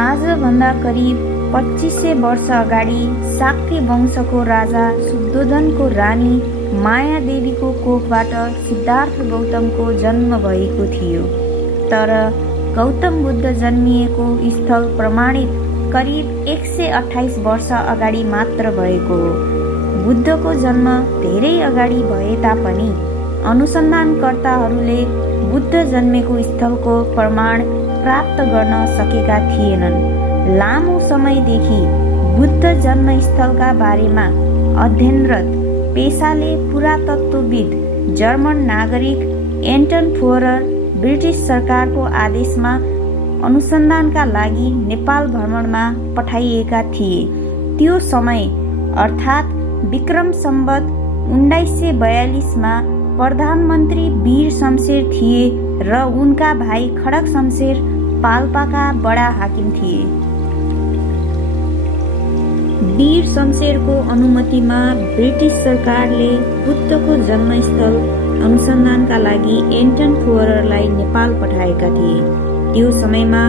आजभन्दा करिब 2500 वर्ष अगाडि शाक्य वंशको राजा शुद्धोधनको रानी मायादेवीको कोखबाट सिद्धार्थ गौतमको जन्म भएको थियो। तर गौतम बुद्ध जन्मिएको स्थल प्रमाणित करिब 128 वर्ष अगाडि मात्र भएको हो। बुद्धको जन्म धेरै अगाडि भए तापनि अनुसन्धानकर्ताहरूले बुद्ध जन्मेको स्थलको प्रमाण प्राप्त गर्न सकेका थिएनन्। लामो समयदेखि बुद्ध जन्मस्थलका बारेमा अध्ययनरत पेसाले पुरातत्त्वविद जर्मन नागरिक एन्टन फुहरर ब्रिटिस सरकारको आदेशमा अनुसन्धानका लागि नेपाल भ्रमणमा पठाइएका थिए। त्यो समय अर्थात् विक्रम सम्वत 1942 प्रधानमन्त्री वीर शमशेर थिए र उनका भाइ खड्ग शमशेर पाल्पाका बडा हाकिम थिए। वीर शमशेरको अनुमतिमा ब्रिटिस सरकारले बुद्धको जन्मस्थल अनुसन्धानका लागि एन्टन फुहररलाई नेपाल पठाएका थिए। त्यो समयमा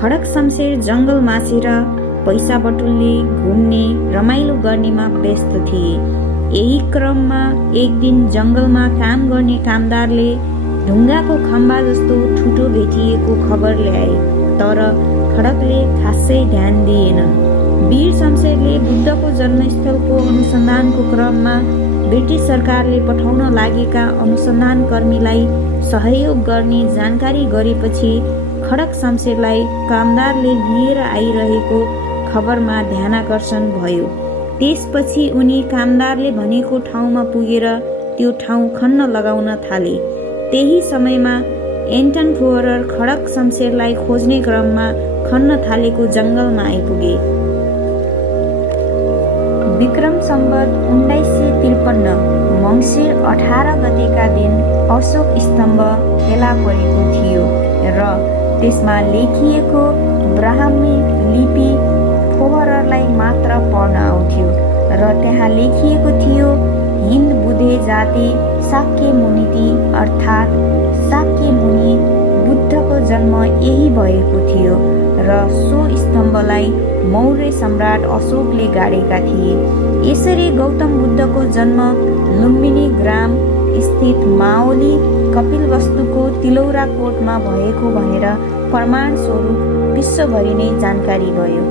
खड्ग शमशेर जङ्गल मासेर पैसा बटुल्ने, घुम्ने, रमाइलो गर्नेमा व्यस्त थिए। यही क्रममा एक दिन जङ्गलमा काम गर्ने कामदारले ढुङ्गाको खम्बा जस्तो ठुटो भेटिएको खबर ल्याए। तर खड्गले खासै ध्यान दिएनन्। वीर शमशेरले बुद्धको जन्मस्थलको अनुसन्धानको क्रममा ब्रिटिस सरकारले पठाउन लागेका अनुसन्धानकर्मीलाई सहयोग गर्ने जानकारी गरेपछि खड्ग शमशेरलाई कामदारले लिएर आइरहेको खबरमा ध्यानाकर्षण भयो। त्यसपछि उनी कामदारले भनेको ठाउँमा पुगेर त्यो ठाउँ खन्न लगाउन थाले। त्यही समयमा एन्टन फुहरर खड्ग शमशेरलाई खोज्ने क्रममा खन्न थालेको जङ्गलमा आइपुगे। विक्रम सम्वत 1953 मङ्सिर 18 गतेका दिन अशोक स्तम्भ फेला परेको थियो र त्यसमा लेखिएको ब्राह्मी लिपि फुहररलाई मात्र पढ्न आउँथ्यो र त्यहाँ लेखिएको थियो हिन्द बुधे जाते शाक्य मुनिति अर्थात् शाक्य मुनि बुद्धको जन्म यही भएको थियो र सो स्तम्भलाई मौर्य सम्राट अशोकले गाडेका थिए। यसरी गौतम बुद्धको जन्म लुम्बिनी ग्राम स्थित माओली कपिलवस्तुको तिलौरा कोटमा भएको भनेर प्रमाण स्वरूप विश्वभरि नै जानकारी भयो।